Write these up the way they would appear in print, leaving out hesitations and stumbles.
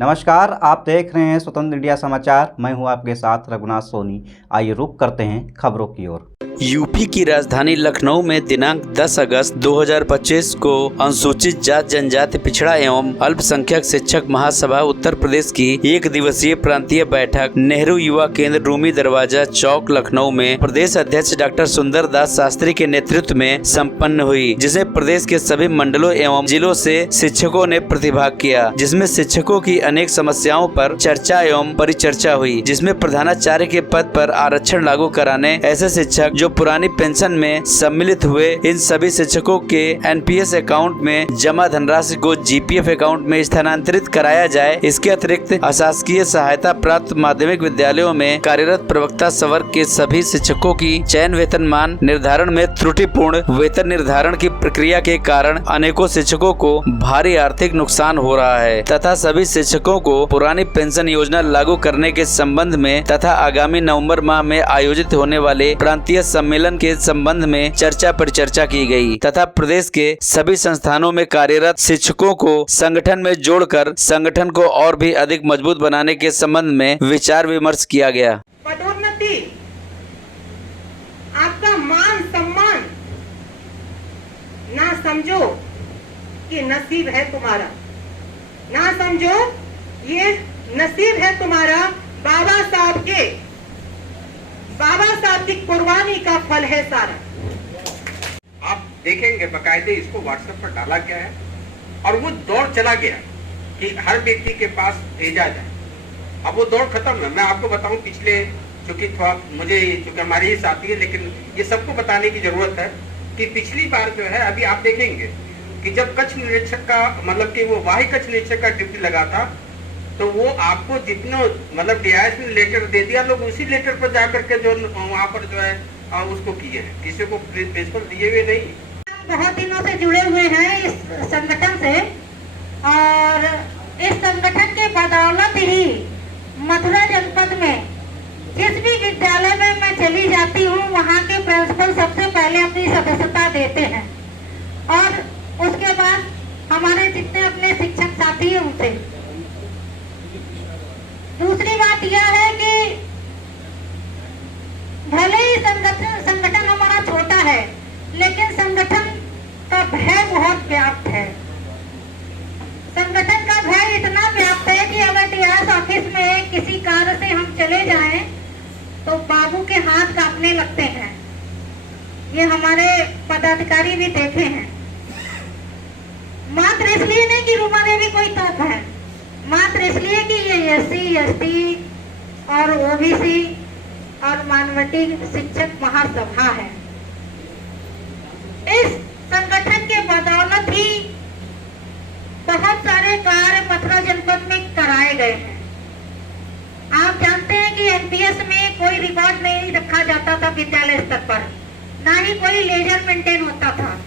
नमस्कार, आप देख रहे हैं स्वतंत्र इंडिया समाचार। मैं हूं आपके साथ रघुनाथ सोनी। आइए रुक करते हैं खबरों की ओर। यूपी की राजधानी लखनऊ में दिनांक 10 अगस्त 2025 को अनुसूचित जात जनजाति पिछड़ा एवं अल्पसंख्यक शिक्षक महासभा उत्तर प्रदेश की 1 दिवसीय प्रांतीय बैठक नेहरू युवा केंद्र रूमी दरवाजा चौक लखनऊ में प्रदेश अध्यक्ष डॉक्टर सुंदर दास शास्त्री के नेतृत्व में संपन्न हुई, जिसमें प्रदेश के सभी मंडलों एवं जिलों से शिक्षकों ने प्रतिभाग किया, जिसमें शिक्षकों की अनेक समस्याओं पर चर्चा एवं परिचर्चा हुई, जिसमें प्रधानाचार्य के पद पर आरक्षण लागू कराने, ऐसे शिक्षक जो पुरानी पेंशन में सम्मिलित हुए, इन सभी शिक्षकों के एनपीएस अकाउंट में जमा धनराशि को जीपीएफ अकाउंट में स्थानांतरित कराया जाए। इसके अतिरिक्त अशासकीय सहायता प्राप्त माध्यमिक विद्यालयों में कार्यरत प्रवक्ता वर्ग के सभी शिक्षकों की चयन वेतनमान निर्धारण में त्रुटिपूर्ण वेतन निर्धारण की प्रक्रिया के कारण अनेकों शिक्षकों को भारी आर्थिक नुकसान हो रहा है तथा सभी शिक्षकों को पुरानी पेंशन योजना लागू करने के संबंध में तथा आगामी नवंबर माह में आयोजित होने वाले प्रांतीय सम्मेलन के संबंध में चर्चा परिचर्चा की गई तथा प्रदेश के सभी संस्थानों में कार्यरत शिक्षकों को संगठन में जोड़कर संगठन को और भी अधिक मजबूत बनाने के संबंध में विचार विमर्श किया गया। पदोन्नति, आपका मान सम्मान ना समझो कि नसीब है तुम्हारा, ना समझो ये नसीब है तुम्हारा, बाबा साहब की कुर्बानी का फल है सारा। आप देखेंगे बकायदे इसको व्हाट्सएप पर डाला गया है और वो दौड़ चला गया कि हर व्यक्ति के पास भेजा जाए। अब वो दौड़ खत्म है। मैं आपको बताऊं, पिछले चूंकि हमारे ही साथी है, लेकिन ये सबको बताने की जरूरत है कि पिछली बार जो है, अभी आप देखेंगे कि जब कच्छ निरीक्षक का मतलब कि वो वाही कच्छ निरीक्षक का ड्यूटी लगा था, तो वो आपको जितना मतलब डीआईएस ने लेटर दे दिया, लोग उसी लेटर पर जाकर के जो वहाँ पर जो है उसको किए हैं, किसी को प्रिंसिपल दिए हुए नहीं। बहुत दिनों से जुड़े हुए हैं इस संगठन से और इस संगठन के बदौलत ही मथुरा जनपद में जिस भी विद्यालय में मैं चली जाती हूँ, वहाँ के प्रिंसिपल सबसे पहले अपनी सदस्यता देते हैं और उसके बाद हमारे जितने अपने शिक्षक साथी हैं उनसे। दूसरी बात यह है कि भले ही संगठन हमारा छोटा है, लेकिन संगठन का भय बहुत व्याप्त है। संगठन का भय इतना व्याप्त है कि अगर डीआईएस ऑफिस में किसी कार्य से हम चले जाएं, तो बाबू के हाथ कांपने लगते हैं। ये हमारे पदाधिकारी भी देखे हैं। मात्र इसलिए नहीं कि रूमा देवी कोई तोप है, मात्र इसलिए कि ये एससी, एसटी और ओबीसी और मानवटी शिक्षक महासभा है। इस संगठन के बदौलत ही बहुत सारे कार्य मथुरा जनपद में कराए गए हैं। आप जानते हैं कि एनपीएस में कोई रिकॉर्ड नहीं रखा जाता था विद्यालय स्तर पर, ना ही कोई लेजर मेंटेन होता था।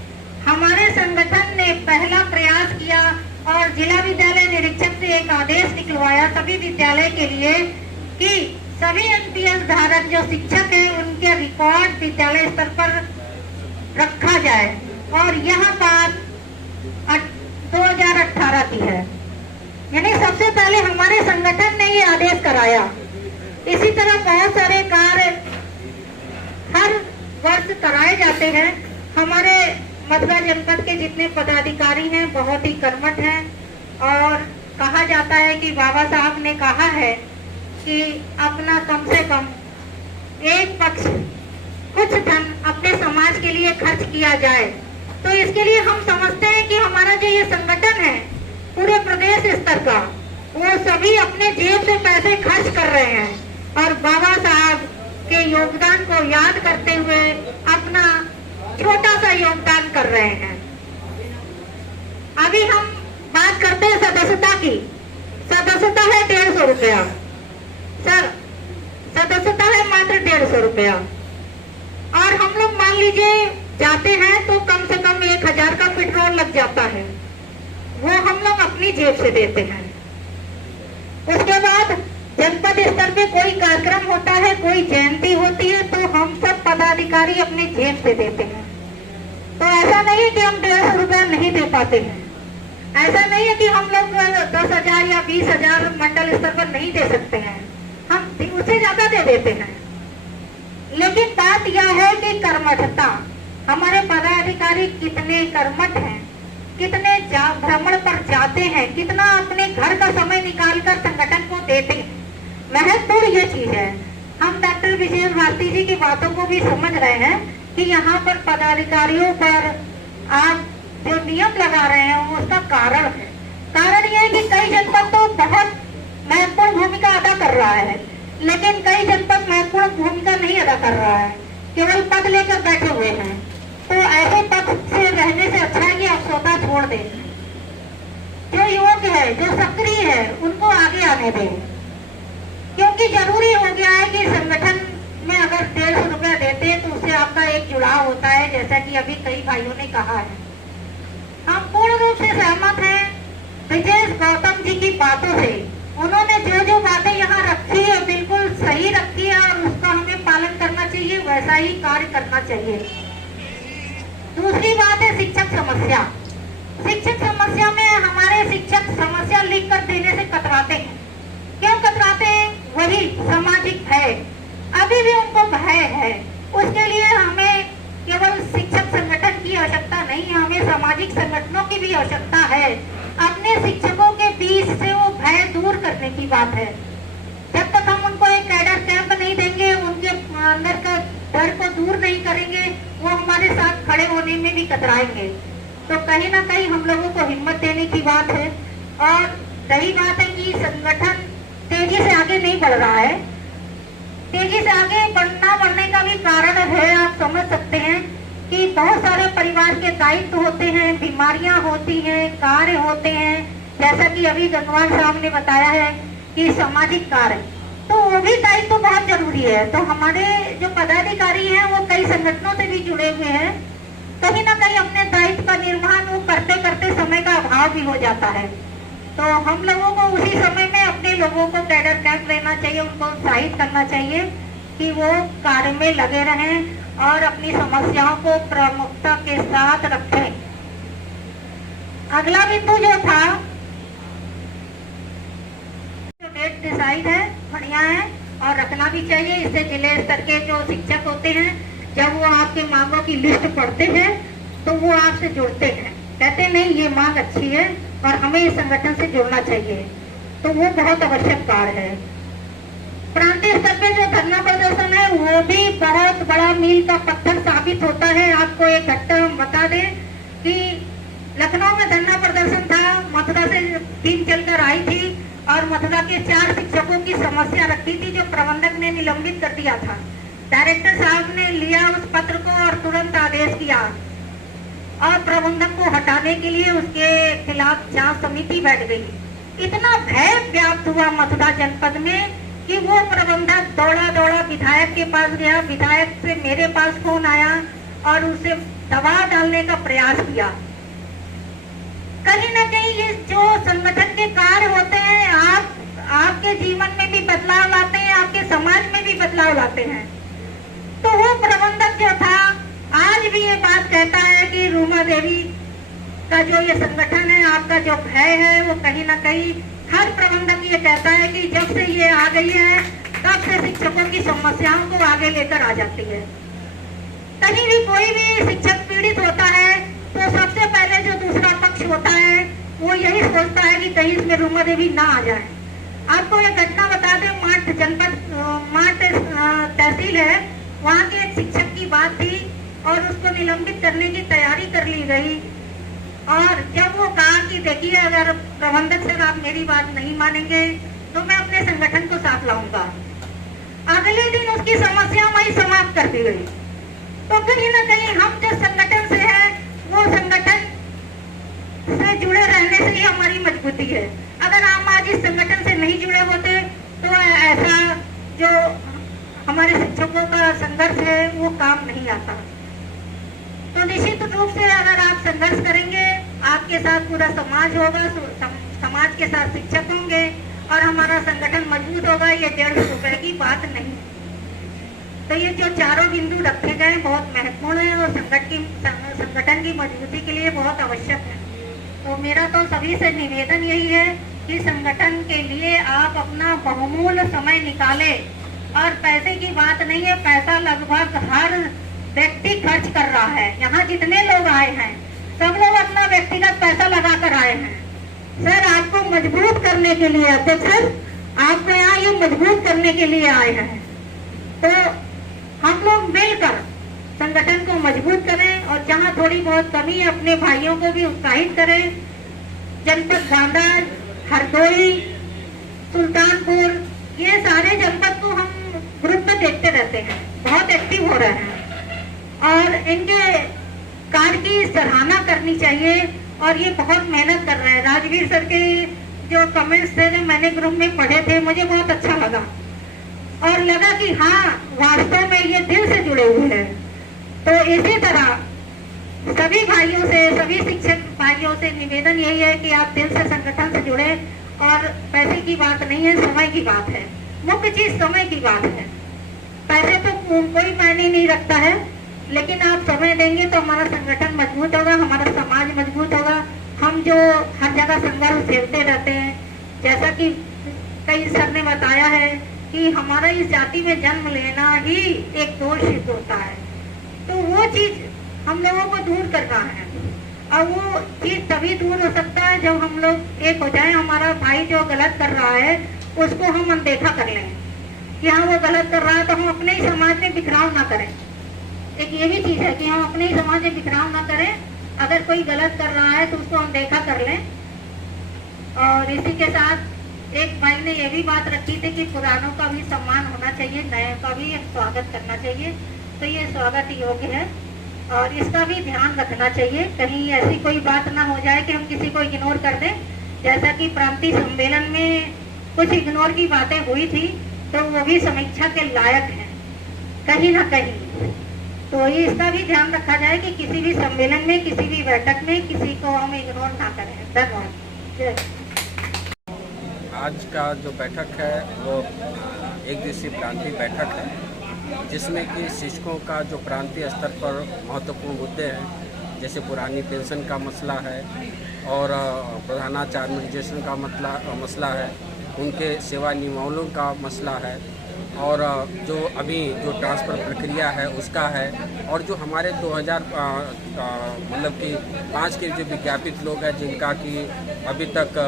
हमारे संगठन ने पहला प्रयास किया और जिला विद्यालय निरीक्षक से एक आदेश निकलवाया सभी विद्यालय के लिए कि सभी एनपीएस धारक जो शिक्षक हैं उनके रिकॉर्ड विद्यालय स्तर पर रखा जाए। और यह बात 2018 की है, यानी सबसे पहले हमारे संगठन ने ये आदेश कराया। इसी तरह बहुत सारे कार्य हर वर्ष कराए जाते हैं। हमारे मथुरा जनपद के जितने पदाधिकारी हैं बहुत ही कर्मठ हैं और कहा जाता है कि बाबा साहब ने कहा है कि अपना कम से कम एक पक्ष कुछ धन अपने समाज के लिए खर्च किया जाए। तो इसके लिए हम समझते हैं कि हमारा जो ये संगठन है पूरे प्रदेश स्तर का, वो सभी अपने जेब से पैसे खर्च कर रहे हैं और बाबा साहब के योगदान को याद करते हुए अपना छोटा सा योगदान कर रहे हैं। अभी हम बात करते हैं सदस्यता की। सदस्यता है 150 रुपया सर, सदस्यता है मात्र 150 रुपया और हम लोग मान लीजिए जाते हैं तो कम से कम 1000 का पेट्रोल लग जाता है, वो हम लोग अपनी जेब से देते हैं। उसके बाद जनपद स्तर पे कोई कार्यक्रम होता है, कोई जयंती होती है, तो हम सब पदाधिकारी अपनी जेब से देते हैं। तो ऐसा नहीं कि हम 150 रुपया नहीं दे पाते हैं, ऐसा नहीं है कि हम लोग 10,000 या 20,000 मंडल स्तर पर नहीं दे सकते हैं, हम उससे ज्यादा दे देते हैं। लेकिन बात यह है कि कर्मठता, हमारे पदाधिकारी कितने कर्मठ हैं, कितने भ्रमण पर जाते हैं, कितना अपने घर का समय निकालकर संगठन को देते हैं। महत्वपूर्ण ये चीज है। हम डॉक्टर विजय भारती जी की बातों को भी समझ रहे हैं कि यहाँ पर पदाधिकारियों पर आप जो नियम लगा रहे हैं उसका कारण है। कारण ये है कि कई जनपद तो बहुत महत्वपूर्ण भूमिका अदा कर रहा है, लेकिन कई जनपद महत्वपूर्ण भूमिका नहीं अदा कर रहा है, केवल पद लेकर बैठे हुए हैं। तो ऐसे पद से रहने से अच्छा है कि आप स्वतः छोड़ दें। जो योग्य है, जो सक्रिय है, उनको आगे आने दें, क्योंकि जरूरी हो गया है कि संगठन में अगर 150 रुपया देते हैं तो उससे आपका एक जुड़ाव होता है, जैसा कि अभी कई भाइयों ने कहा है। हम पूर्ण रूप से सहमत हैं विजय गौतम जी की बातों से। उन्होंने जो जो बातें यहाँ रखी है बिल्कुल सही रखी है और उसका हमें पालन करना चाहिए, वैसा ही कार्य करना चाहिए। दूसरी बात है शिक्षक समस्या। शिक्षक समस्या में हमारे शिक्षक समस्या लिख कर देने से कतराते हैं। क्यों कतराते हैं? वही सामाजिक भय, अभी भी उनको भय है। उसके लिए हमें केवल शिक्षक संगठन की आवश्यकता नहीं, हमें सामाजिक संगठनों की भी आवश्यकता है। अपने शिक्षकों के बीच से वो भय दूर करने की बात है। जब तक हम उनको एक कैडर कैंप नहीं देंगे, उनके अंदर का डर को दूर नहीं करेंगे, वो हमारे साथ खड़े होने में भी कतराएंगे। तो कहीं ना कहीं हम लोगों को हिम्मत देने की बात है। और सही बात है कि संगठन तेजी से आगे नहीं बढ़ रहा है। तेजी से आगे बढ़ने का भी कारण है, आप समझ सकते हैं कि बहुत सारे परिवार के दायित्व होते हैं, बीमारियां होती हैं, कार्य होते हैं, जैसा कि अभी गंगवार साहब ने बताया है कि सामाजिक कार्य, तो वो भी दायित्व बहुत जरूरी है। तो हमारे जो पदाधिकारी हैं वो कई संगठनों से भी जुड़े हुए हैं। कहीं ना कहीं अपने दायित्व का निर्वहन वो करते करते समय का अभाव भी हो जाता है। तो हम लोगों को उसी समय में अपने लोगों को कैडर कैंप लेना चाहिए, उनको उत्साहित करना चाहिए कि वो कार्य में लगे रहें और अपनी समस्याओं को प्रमुखता के साथ रखें। अगला बिंदु जो था, जो डेट डिसाइड है, बढ़िया है और रखना भी चाहिए। इससे जिले स्तर के जो शिक्षक होते हैं, जब वो आपके मांगों की लिस्ट पढ़ते हैं तो वो आपसे जुड़ते हैं, कहते नहीं ये मांग अच्छी है और हमें इस संगठन से जुड़ना चाहिए। तो वो बहुत आवश्यक कार्य है। प्रांतीय स्तर पे जो धरना प्रदर्शन है वो भी बहुत बड़ा मील का पत्थर साबित होता है। आपको एक घटना हम बता दें कि लखनऊ में धरना प्रदर्शन था, मथुरा से टीम चलकर आई थी और मथुरा के 4 शिक्षकों की समस्या रखी थी जो प्रबंधक ने निलंबित कर दिया था। डायरेक्टर साहब ने लिया उस पत्र को और तुरंत आदेश किया और प्रबंधक को हटाने के लिए उसके खिलाफ जांच समिति बैठ गई। इतना भय व्याप्त हुआ मथुरा जनपद में कि वो प्रबंधक दौड़ा दौड़ा विधायक के पास गया। विधायक से मेरे पास फोन आया और उसे दबाव डालने का प्रयास किया। कहीं ना कहीं ये जो संगठन के कार्य होते हैं, आपके जीवन में भी बदलाव लाते हैं, आपके समाज में भी बदलाव लाते हैं। तो वो प्रबंधक जो था आज भी ये बात कहता है कि रूमा देवी का जो ये संगठन है, आपका जो भय है, वो कहीं ना कहीं हर प्रबंधक ये कहता है कि जब से ये आ गई है तब से शिक्षकों की समस्याओं को आगे लेकर आ जाती है। कहीं भी कोई भी शिक्षक पीड़ित होता है तो सबसे पहले जो दूसरा पक्ष होता है वो यही सोचता है कि कहीं इसमें रूमा देवी ना आ जाए। आपको ये घटना बता दें, माट जनपद माट तहसील है, वहाँ के एक शिक्षक की बात थी और उसको निलंबित करने की तैयारी कर ली गई। और जब वो कहा कि देखिए अगर प्रबंधक सर आप मेरी बात नहीं मानेंगे तो मैं अपने संगठन को साथ लाऊंगा, अगले दिन उसकी समस्या वही समाप्त कर दी गई। तो कहीं ना कहीं हम जो संगठन से है वो संगठन से जुड़े रहने से ही हमारी मजबूती है। अगर हम आज इस संगठन से नहीं जुड़े होते तो ऐसा जो हमारे शिक्षकों का संघर्ष है वो काम नहीं आता। तो निश्चित रूप से अगर आप संघर्ष करेंगे, आपके साथ पूरा समाज होगा, समाज के साथ शिक्षक होंगे और हमारा संगठन मजबूत होगा। ये 150 रुपए की बात नहीं। तो ये जो चारों बिंदु रखे गए बहुत महत्वपूर्ण है और संगठन की मजबूती के लिए बहुत आवश्यक है। तो मेरा तो सभी से निवेदन यही है कि संगठन के लिए आप अपना बहुमूल्य समय निकालें। और पैसे की बात नहीं है, पैसा लगभग हर व्यक्ति खर्च कर रहा है। यहाँ जितने लोग आए हैं सब लोग अपना व्यक्तिगत पैसा लगा कर आए हैं। सर आपको मजबूत करने के लिए, अध्यक्ष सर आपको यहाँ ये मजबूत करने के लिए आए हैं। तो हम लोग मिलकर संगठन को मजबूत करें और जहाँ थोड़ी बहुत कमी है अपने भाइयों को भी उत्साहित करें। जनपद बांदा, हरदोई, सुल्तानपुर, ये सारे जनपद को हम ग्रुप में देखते रहते हैं, बहुत एक्टिव हो रहे हैं और इनके कार्य की सराहना करनी चाहिए। और ये बहुत मेहनत कर रहे हैं। राजवीर सर के जो कमेंट्स थे जो मैंने ग्रुप में पढ़े थे, मुझे बहुत अच्छा लगा और लगा कि हाँ वास्तव में ये दिल से जुड़े हुए हैं। तो इसी तरह सभी भाइयों से, सभी शिक्षक भाइयों से निवेदन यही है कि आप दिल से संगठन से जुड़े। और पैसे की बात नहीं है, समय की बात है। मुख्य चीज समय की बात है। पैसे तो कोई मायने नहीं रखता है, लेकिन आप समय देंगे तो हमारा संगठन मजबूत होगा, हमारा समाज मजबूत होगा। हम जो हर जगह संघर्ष झेलते रहते हैं, जैसा कि कई सर ने बताया है कि हमारा इस जाति में जन्म लेना ही एक दोष सिद्ध होता है। तो वो चीज हम लोगों को दूर करना है और वो चीज तभी दूर हो सकता है जब हम लोग एक हो जाए। हमारा भाई जो गलत कर रहा है उसको हम अनदेखा कर लें कि हाँ वो गलत कर रहा है, तो हम अपने ही समाज में बिखराव ना करें। एक ये भी चीज है कि हम अपने ही समाज में बिखराव ना करें। अगर कोई गलत कर रहा है तो उसको अनदेखा कर लें। और इसी के साथ एक भाई ने ये भी बात रखी थी कि पुरानों का भी सम्मान होना चाहिए, नए का भी स्वागत करना चाहिए। तो ये स्वागत योग्य है और इसका भी ध्यान रखना चाहिए, कहीं ऐसी कोई बात ना हो जाए कि हम किसी को इग्नोर कर दें। जैसा कि प्रांतीय सम्मेलन में कुछ इग्नोर की बातें हुई थी, तो वो भी समीक्षा के लायक हैं कहीं ना कहीं। तो इसका भी ध्यान रखा जाए कि किसी भी सम्मेलन में, किसी भी बैठक में किसी को हम इग्नोर ना करें। धन्यवाद। आज का जो बैठक है वो एक दिवसीय प्रांतीय बैठक है, जिसमें कि शिक्षकों का जो प्रांतीय स्तर पर महत्वपूर्ण मुद्दे हैं, जैसे पुरानी पेंशन का मसला है और प्रधानाचार्य का मसला है, उनके सेवा नियमावलियों का मसला है और जो अभी जो ट्रांसफ़र प्रक्रिया है उसका है, और जो हमारे 2000 मतलब कि 5 के जो विज्ञापित लोग हैं जिनका कि अभी तक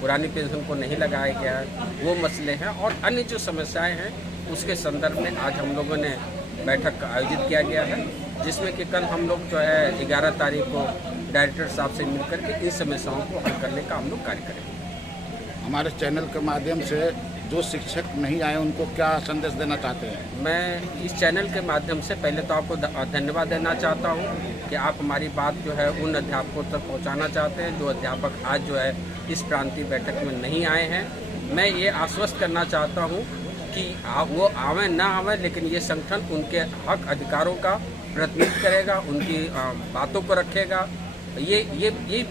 पुरानी पेंशन को नहीं लगाया गया है, वो मसले हैं और अन्य जो समस्याएं हैं उसके संदर्भ में आज हम लोगों ने बैठक आयोजित किया गया है, जिसमें कि कल हम लोग जो है 11 तारीख को डायरेक्टर साहब से मिलकर के इन समस्याओं को हल करने का हम लोग कार्य करेंगे। हमारे चैनल के माध्यम से जो शिक्षक नहीं आए उनको क्या संदेश देना चाहते हैं? मैं इस चैनल के माध्यम से पहले तो आपको धन्यवाद देना चाहता हूं कि आप हमारी बात जो है उन अध्यापकों तक पहुंचाना चाहते हैं जो अध्यापक आज जो है इस प्रांतीय बैठक में नहीं आए हैं। मैं ये आश्वस्त करना चाहता हूं कि वो आवें ना आवें, लेकिन ये संगठन उनके हक अधिकारों का प्रतिनिधित्व करेगा, उनकी बातों को रखेगा। ये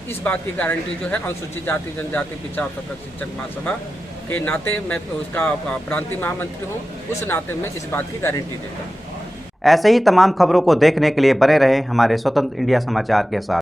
इस बात की गारंटी जो है अनुसूचित जाति जनजाति पिछड़ा वर्ग शिक्षक महासभा के नाते, मैं उसका प्रांतीय महामंत्री हूँ, उस नाते मैं इस बात की गारंटी देता हूँ। ऐसे ही तमाम खबरों को देखने के लिए बने रहें हमारे स्वतंत्र इंडिया समाचार के साथ।